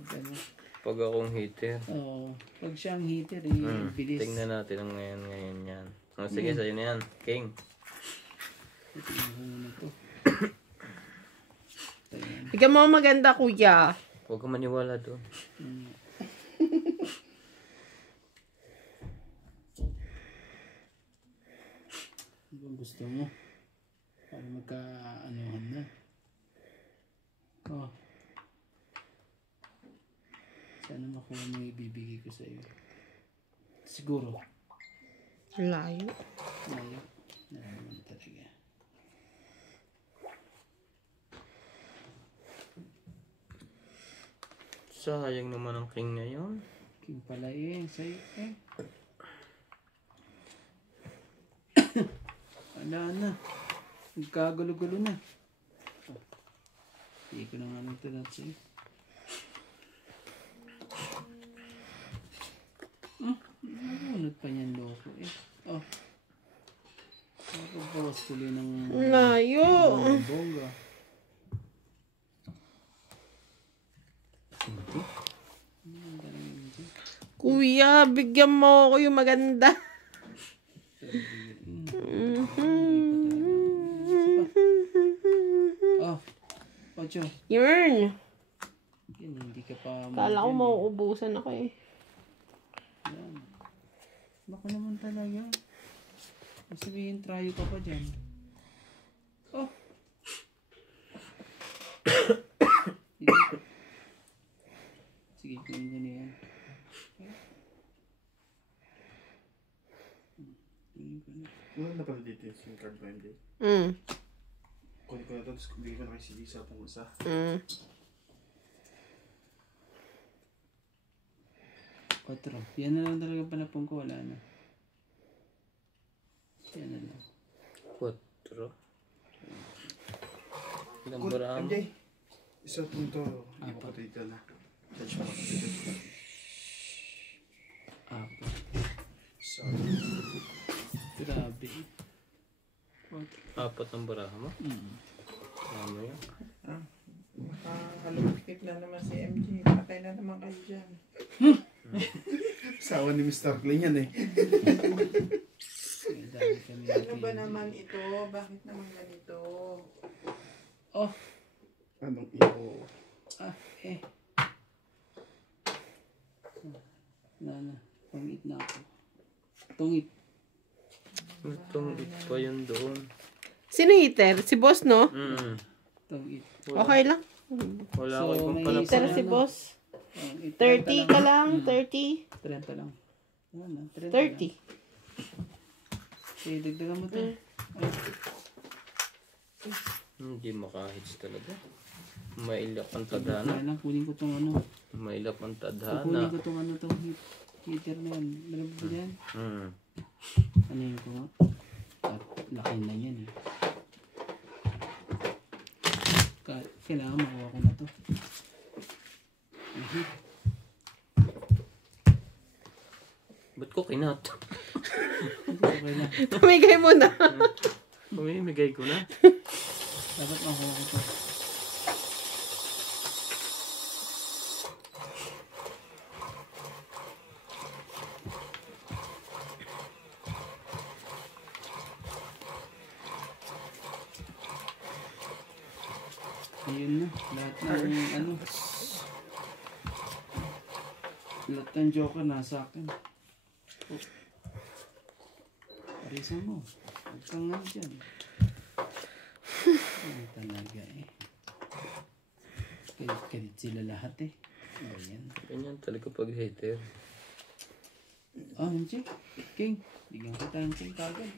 pag akong hitter. Oo. Pag siyang hitter eh, bilis. Tingnan natin ang ngayon yan. Sige, sa'yo na yan. King. Tingnan ko muna ito. Bigyan mo maganda, kuya. Huwag ka maniwala doon. Ano bang gusto mo? Para magka-anuhan na. Oh. Sana makuha mo yung ibibigay ko sa iyo. Siguro. Layo. Ayaw. Naman talaga. Sayang naman ang king na yun. King pala eh. Sa'yo eh. Wala na. Nagkagulo-gulo na. Hindi ko na nga nang tinat sa'yo. Nakunod pa niyan loko eh. Oh. Nakapagbawas tuloy ng Layo. bongga. Kuya, bigyan mo ako yung maganda. Oh. Ocho. Yun. Yan, hindi ka pa Kala ko mauubusan ako eh. Yan. Baka naman talaga. Sabihin, try ka pa dyan. Oh! Sige, kunin ka na yan. Kunin ko na. Wala na pala dito yung SIM card ko, hindi. Kunin ko na ito, tapos bigay ko na kay si Lisa itong isa. Otro. Yan na lang talaga panapong ko. Wala na. Yan na lang. 4. Ilang barang? MJ, isa itong to. Hindi ko patay ka na. Touch mo ka dito. Apat. So, Grabe. 4 ang baraha mo? Tama yun. Makakalupikit na naman si MJ. Patay na naman kayo dyan. sawa ni Mr. Clean yan eh. May dami kami Ano ba naman ito? Bakit naman ganito? Oh! Anong iyo? Eh. Wala na. Pangit na ako. Tungit. Itong pa yun doon. Sino hitter? Si boss, no? Tungit. Okay lang. Wala So, ko ibang may pala. Hitter si boss. 30 30 ka lang. 30. 30 lang. Yan na. 30 lang. 30. Okay, dagdagan mo to. Hindi makahits talaga. Mailap ang tadhana. Kaya lang, kunin ko tong ano. Mailap ang Kunin tadhana. ko tong ano tong heater na yan. Meron ba yan? Ano yun ko nga? At laki na yan eh. Kailangan makuha ko na to. ko, kinat. Okay lang. Tumigay mo na. Pumimigay ko na. Dapat makuha ko to. Ayun na. Lahat ng joker nasa akin. Parisa mo. Huwag kang nga dyan. Ay, talaga eh. Kalit sila lahat eh. Ayan. Ganyan talaga pag hater. Oh, MJ. King. Bigyan ko tayo ng King kagad.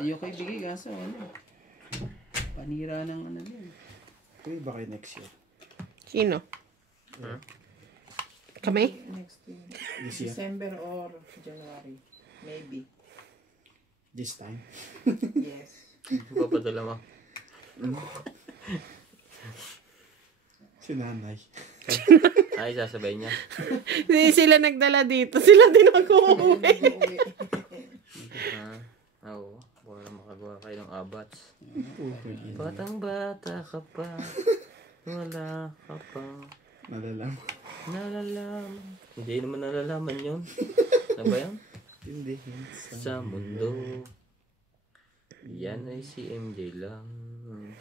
Ayoko ibigay kaso ano. Panira ng ano yun. Uy, baka next year. Sino? Kami? Next year. This year. December or January. Maybe. This time. Yes. Papadala mo. Si nanay. Ay, sasabay niya. Hindi sila nagdala dito. Sila din mag-uuwi. Uuwi. Oo. Wala makagawa kayo ng abats. Batang bata ka pa. Wala ka pa. Malalam. Nalalaman. Hindi naman nalalaman yun. Ano ba yan? Hindi. Sa mundo. Yan ay si MJ lang.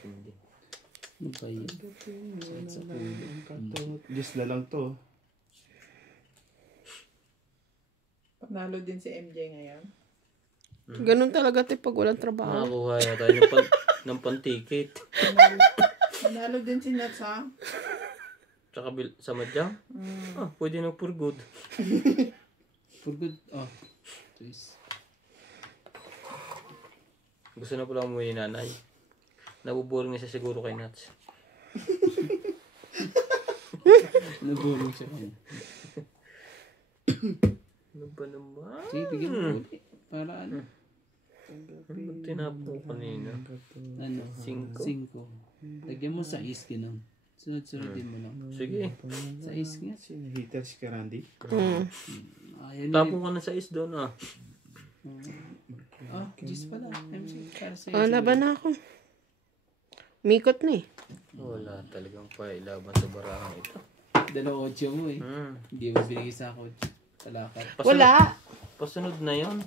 Hindi. Ano ba yun? Sa pulo. Just na lang to. Panalo din si MJ ngayon. Ganun talaga tayo pag walang trabaho. Makakuha yata ng pan-ticket. Panalo din si Nats, ha? Tsaka sa madyang. Pwede na for good. For good. Oh. Please. Gusto na pala umuwi ni nanay. Nabuboring na siya siguro kay Nats. Nabuling siya kanya. Ano ba naman? Sige, bigyan mo ulit. Para ano? Ano tinapo kanina? Ano? 5. 5. Lagyan mo sa is ganun. Sunod-sunodin mo lang. Sige. Sa is nga. Sino hater si Karandi? Ayun Tapong ka na sa is doon ah. Oh, Gis pala. MC. Para sa Oh, laban na ako. Mikot na eh. Wala talagang pailaban sa barahan ito. 2 mo eh. Hindi mo binigay sa ako. Talakat. Wala. Pasunod na yon.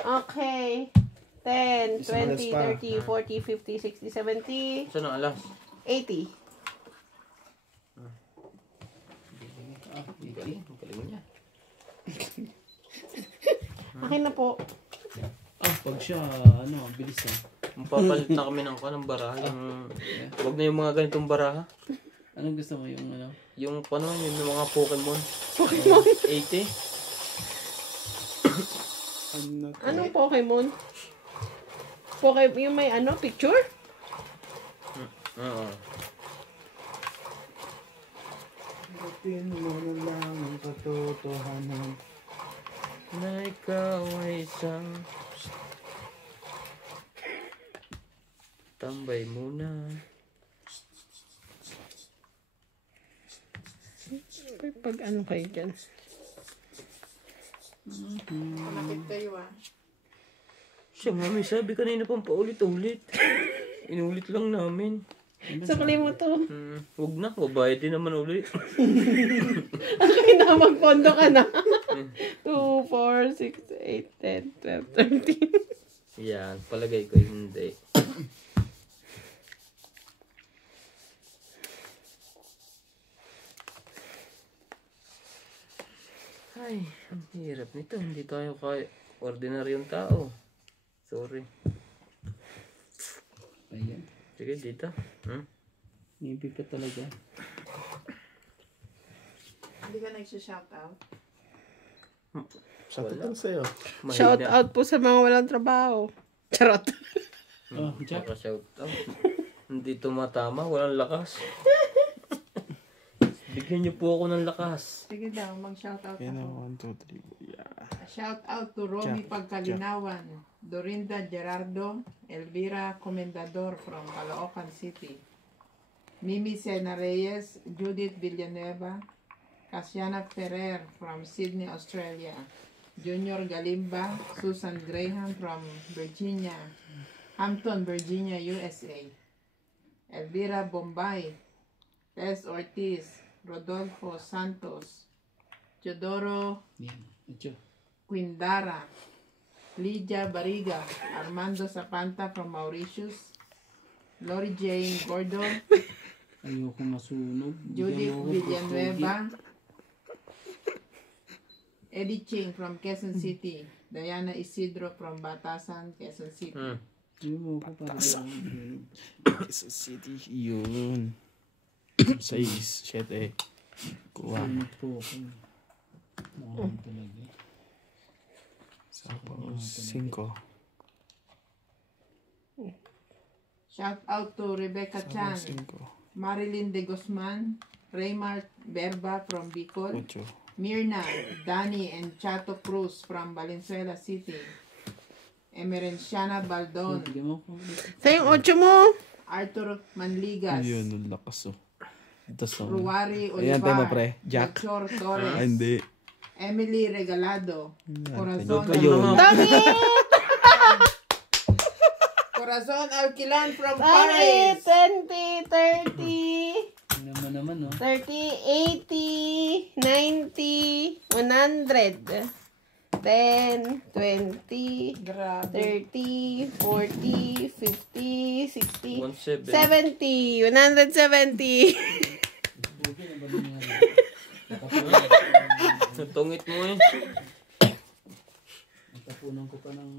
Okay. 10, Isang 20, alas pa. 30, 40, 50, 60, 70, Saan ang alas? 80. Galing. Galing niya. Akin na po. Pag siya, ano, bilis ah. Mapapalit na kami ng baraha. Wag na yung mga ganitong baraha. Anong gusto mo yung ano? Yung yung mga Pokemon. Pokemon? 80. Ano to? Anong Pokemon? Yung may ano, picture? Oo. Hanapin mo na lang ang katotohanan. Na ikaw ay isang tambay muna. Pag ano kayo dyan? Malapit kayo, ha? Siya nga may sabi kanina pang paulit-ulit. Inulit lang namin. Sakali mo to. Huwag na, babayad din naman ulit. Akin na, magpondo ka na. 2, 4, 6, 8, 10, 12, 13. Yan, palagay ko hindi. Ay, ang hirap nito. Hindi tayo kay ordinaryong tao. Sorry. Ayan. Sige, dito. Ngipin ka talaga. Hindi ka nagsha-shoutout? Shoutout lang sa'yo. Shout out po sa mga walang trabaho. Charot. Oh, Jack. Shout out. Hindi tumatama, walang lakas. Bigyan niyo po ako ng lakas. Sige daw, mag-shoutout Yan ako. ang 1, 2, 3. Yeah. Shoutout to Romy Pagkalinawan, Dorinda Gerardo, Elvira Comendador from Caloocan City, Mimi Sena Reyes, Judith Villanueva, Cassiana Ferrer from Sydney, Australia. Junior Galimba, Susan Graham from Virginia, Hampton, Virginia, USA. Elvira Bombay, Les Ortiz, Rodolfo Santos, Teodoro Yan. Ito. Quindara, Lydia Bariga, Armando Zapanta from Mauritius, Lori Jane Gordo, Ayoko masunog. Judith Bigyan mo ako, Villanueva, Eddie Ching from Quezon City, Diana Isidro from Batasan, Quezon City. Bigyan mo ako para doon. Quezon City. Yun. 6, 7. Kuha. Sunod po ako. Mahal talaga. Tapos 5. Shout out to Rebecca Chan, 5. Marilyn De Guzman, Raymar Berba from Bicol, 8. Mirna, Dani, and Chato Cruz from Valenzuela City. Emerenciana Baldon, Bigyan mo ako. Sa yung 8 mo. Arthur Manligas, Yun, ang lakas oh. Ito sa Ruari Ayan, tayo mo, Olivar, pre. Jack. Melchor Torres, hindi. Emily Regalado, Corazon, Ayun. Corazon Alquilan from Pare, Paris. 20, 30, Ano naman, no? 30, 80, 90, 100, 10, 20, Grabe. 30, 40, 50, 60, 17. 70, 170. Natungit mo eh. Natapunan ko pa ng